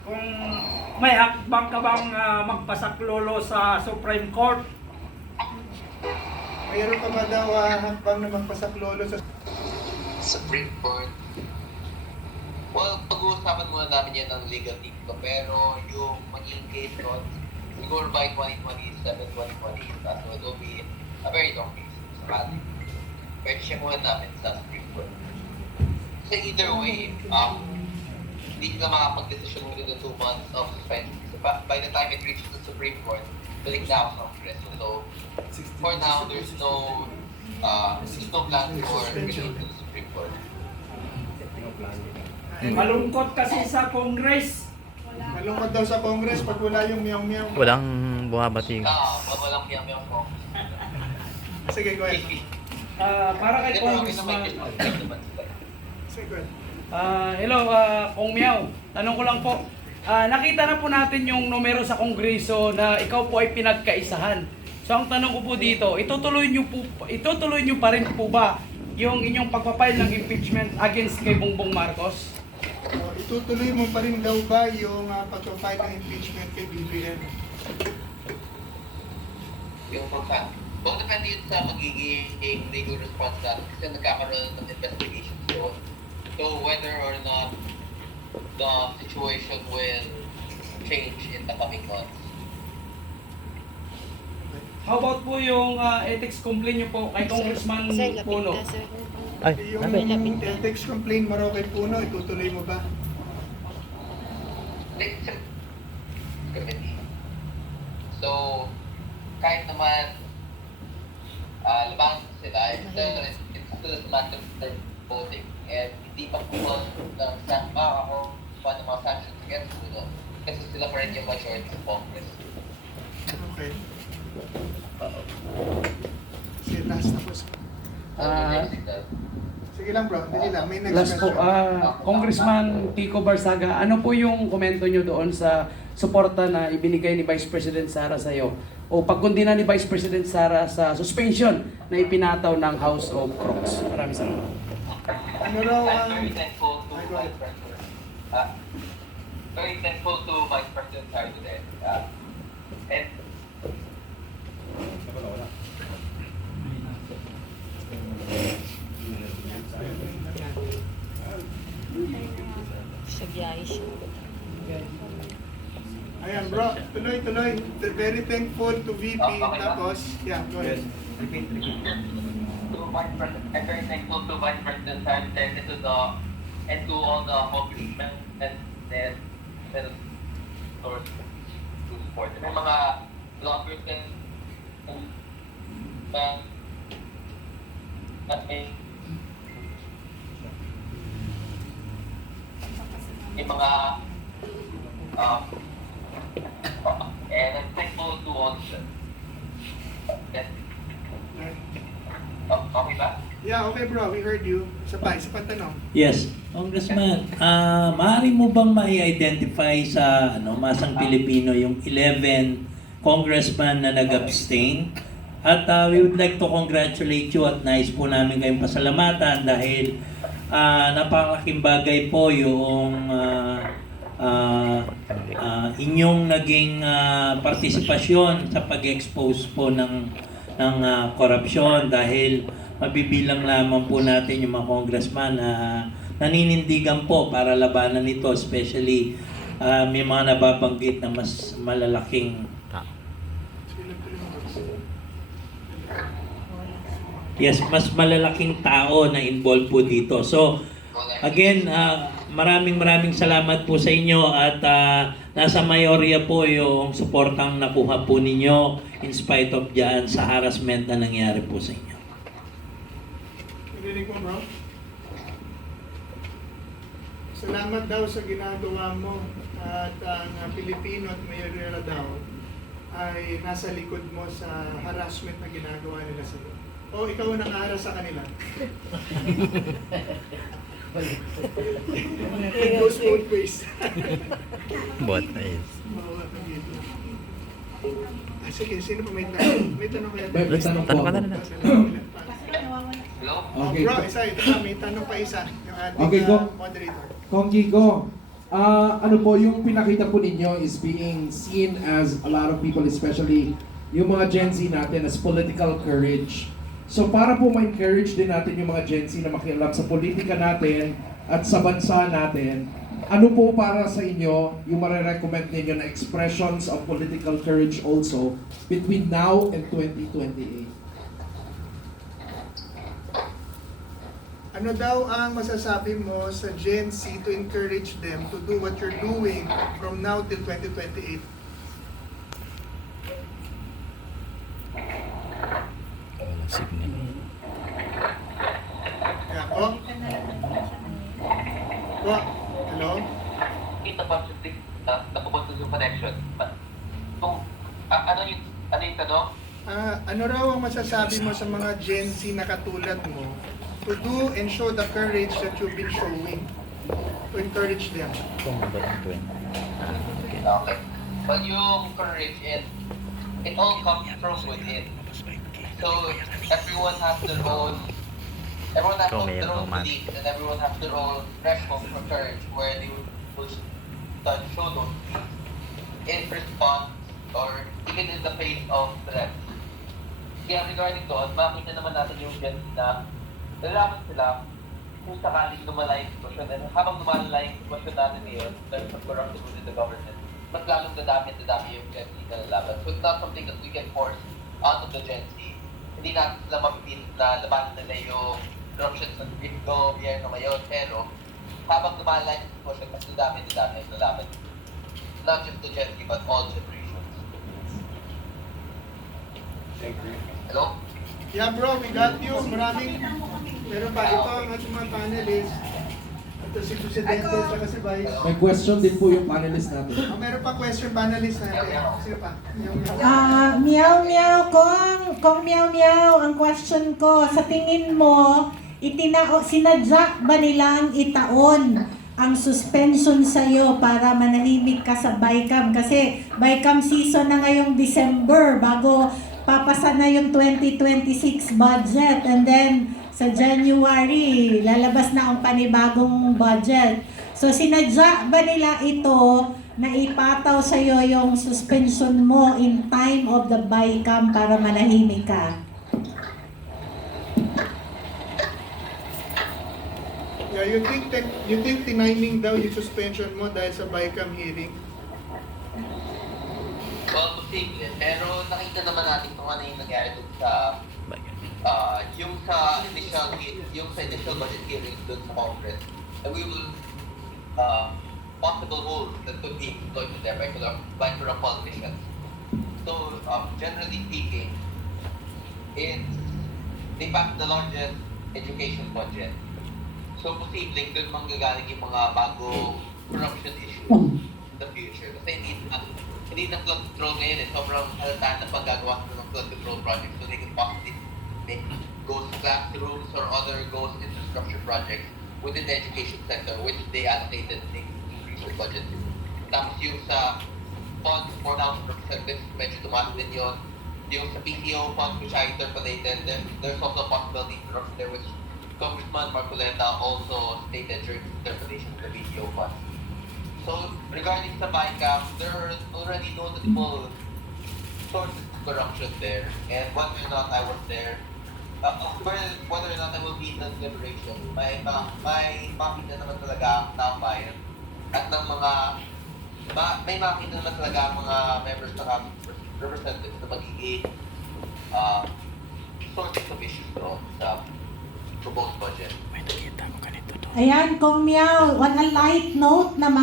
Kung may hakbang ka bang magpasaklolo sa Supreme Court? Mayroon ka ba daw hakbang na magpasaklolo sa Supreme Court? Well, pag-uusapan muna namin yan ng legal team ko, pero yung maging case doon, siguro by 2027, 2028, so it will be a very long case sa atin. Pwede siya muna namin sa Supreme Court. So either way, hindi ka makapag-decision within the 2 months of suspension. So by the time it reaches the Supreme Court, balik na ako sa Congress. So for now, there's no plan for bringing to the Supreme Court. Malungkot kasi sa Congress. malungkot daw sa Congress pag wala yung meow-meow? Walang bumabati. Walang miyam-miyam ko. Sige, go ahead. Para kay Hindi, pero okay naman Congressman. sila. Sige, go ahead. Hello, Kong Miao. Tanong ko lang po. Nakita na po natin yung numero sa Kongreso na ikaw po ay pinagkaisahan. So ang tanong ko po dito, itutuloy niyo pa rin po ba yung inyong pagpapile ng impeachment against kay Bongbong Marcos? Itutuloy mo pa rin daw ba yung pag-file ng impeachment kay BBM? Yung pagka. Kung depende yun sa magiging legal response natin kasi nagkakaroon ng investigation doon. So whether or not the situation will change in the coming months. How about po yung ethics complaint niyo po kay Congressman Puno? Ay, Yung nabi. ethics complaint mo raw kay Puno, itutuloy mo ba? So, kahit naman labangan sila, it's still a matter of voting. And hindi pa po ng ako pa ng mga sanctions against Puno kasi sila pa rin yung majority sa Congress. Okay. Sige, last tapos. Sige lang bro, dali lang. May next Last po, question. Congressman Kiko Barsaga, ano po yung komento nyo doon sa suporta na ibinigay ni Vice President Sara sa iyo o pagkundina ni Vice President Sara sa suspension na ipinataw ng House of Crocs? Maraming salamat. Ano raw I'm very thankful to Vice President. Very thankful to Vice President Sara today. And Sa biyahe siya. Ayan bro, tuloy. Very thankful to VP. Tapos, yeah, go ahead. to Vice President, I'm very thankful to Vice President Sara and to all the congressmen and senators to support. May mga bloggers and yung mga and I'm thankful to all of them. Okay ba? Yeah, okay bro, we heard you. Isa pa tanong. Yes, Congressman, maaari mo bang ma-identify sa masang Pilipino yung 11 congressman na nag-abstain? At we would like to congratulate you at nais po namin kayong pasalamatan dahil napakalaking bagay po yung inyong naging partisipasyon sa pag-expose po ng korupsyon dahil mabibilang lamang po natin yung mga congressman na naninindigan po para labanan ito, especially may mga nababanggit na mas malalaking mas malalaking tao na involved po dito. So, again, maraming salamat po sa inyo at nasa mayorya po yung suportang nakuha po ninyo in spite of dyan sa harassment na nangyari po sa inyo. Narinig mo bro? Salamat daw sa ginagawa mo at ang Pilipino at mayorya daw ay nasa likod mo sa harassment na ginagawa nila sa iyo. O ikaw ang nangaharas sa kanila? It goes both ways. Bot na yun. Sige, sino pa may tanong? May tanong kaya? May tanong po. Tanong ka na. Hello? Okay. Bro, isa ito pa. May tanong pa isa. Yung ating Okay, go. moderator. Kong Kiko, ano po, yung pinakita po ninyo is being seen as a lot of people, especially yung mga Gen Z natin, as political courage. So para po ma-encourage din natin yung mga Gen Z na makialam sa politika natin at sa bansa natin, ano po para sa inyo yung marirecommend ninyo na expressions of political courage also between now and 2028? Ano daw ang masasabi mo sa Gen Z to encourage them to do what you're doing from now till 2028? Wala signal. Ako? Ko? Hello? Kita positive napupunta yung connection. Kung ano yung tanong? Ano raw ang masasabi mo sa mga Gen Z na katulad mo to do and show the courage that you've been showing? To encourage them. Kung ba ang 20? Okay. Well, yung courage, it all comes from within. So everyone has their own beliefs, and everyone has their own threshold for courage where they will show those in response or even in the face of threat. Kaya regarding doon, makita naman natin yung Gen Z na nalalaman sila kung sakaling lumala yung sitwasyon. And habang lumalala yung sitwasyon natin ngayon, there's some corruption within the government, mas lalong dadami yung Gen Z na lalaban. So it's not something that we can force out of the Gen Z. Hindi natin sila mapipilit na labanan nila yung corruption sa gobyerno ngayon. Pero habang lumalala yung sitwasyon, mas dadami yung lalaban. Not just the Gen Z, but all generations. Hello? Yeah bro, we got you. Meron pa ito ang ating mga panelists. Ito si Presidente at si Vice. May question din po yung panelist natin. Meron pa question panelist natin. Sino pa? Meow meow kong meow meow, ang question ko, sa tingin mo, sinadya ba nilang itaon ang suspension sa'yo para manahimik ka sa BICAM? Kasi BICAM season na ngayong December bago papasa na yung 2026 budget, and then sa January lalabas na ang panibagong budget. So sinadya ba nila ito na ipataw sa iyo yung suspension mo in time of the BICAM para manahimik ka? Yeah, you think tiniming daw yung suspension mo dahil sa BICAM hearing? Well, posible. Pero nakita naman natin kung ano yung nangyari dun sa yung sa initial budget hearing dun sa Congress. And we will possible holes that could be exploited there by corrupt politicians. So, generally speaking, they passed the largest education budget. So, posibleng dun manggagaling yung mga bagong corruption issues in the future. Kasi hindi na flood control ngayon sobrang halata na paggagawa ng flood control projects, so they can possibly make ghost classrooms or other ghost infrastructure projects within the education sector, which they allocated in increase their budget. Tapos yung sa funds for House of Representatives, medyo tumaas din yun. Yung sa PCO funds, which I interpolated, there's also a possibility of there, which Congressman Marcoleta also stated during his interpretation of the PCO funds. So, regarding sa BICAM, there are already notable sources of corruption there. And whether or not I was there, whether or not I will be in the deliberation, may makita naman talaga ang taong bayan. At ng may makita naman talaga ang mga members ng House of Representatives na magiging sources of issues doon sa proposed budget. Ayan, Kong Meow, on a light note naman,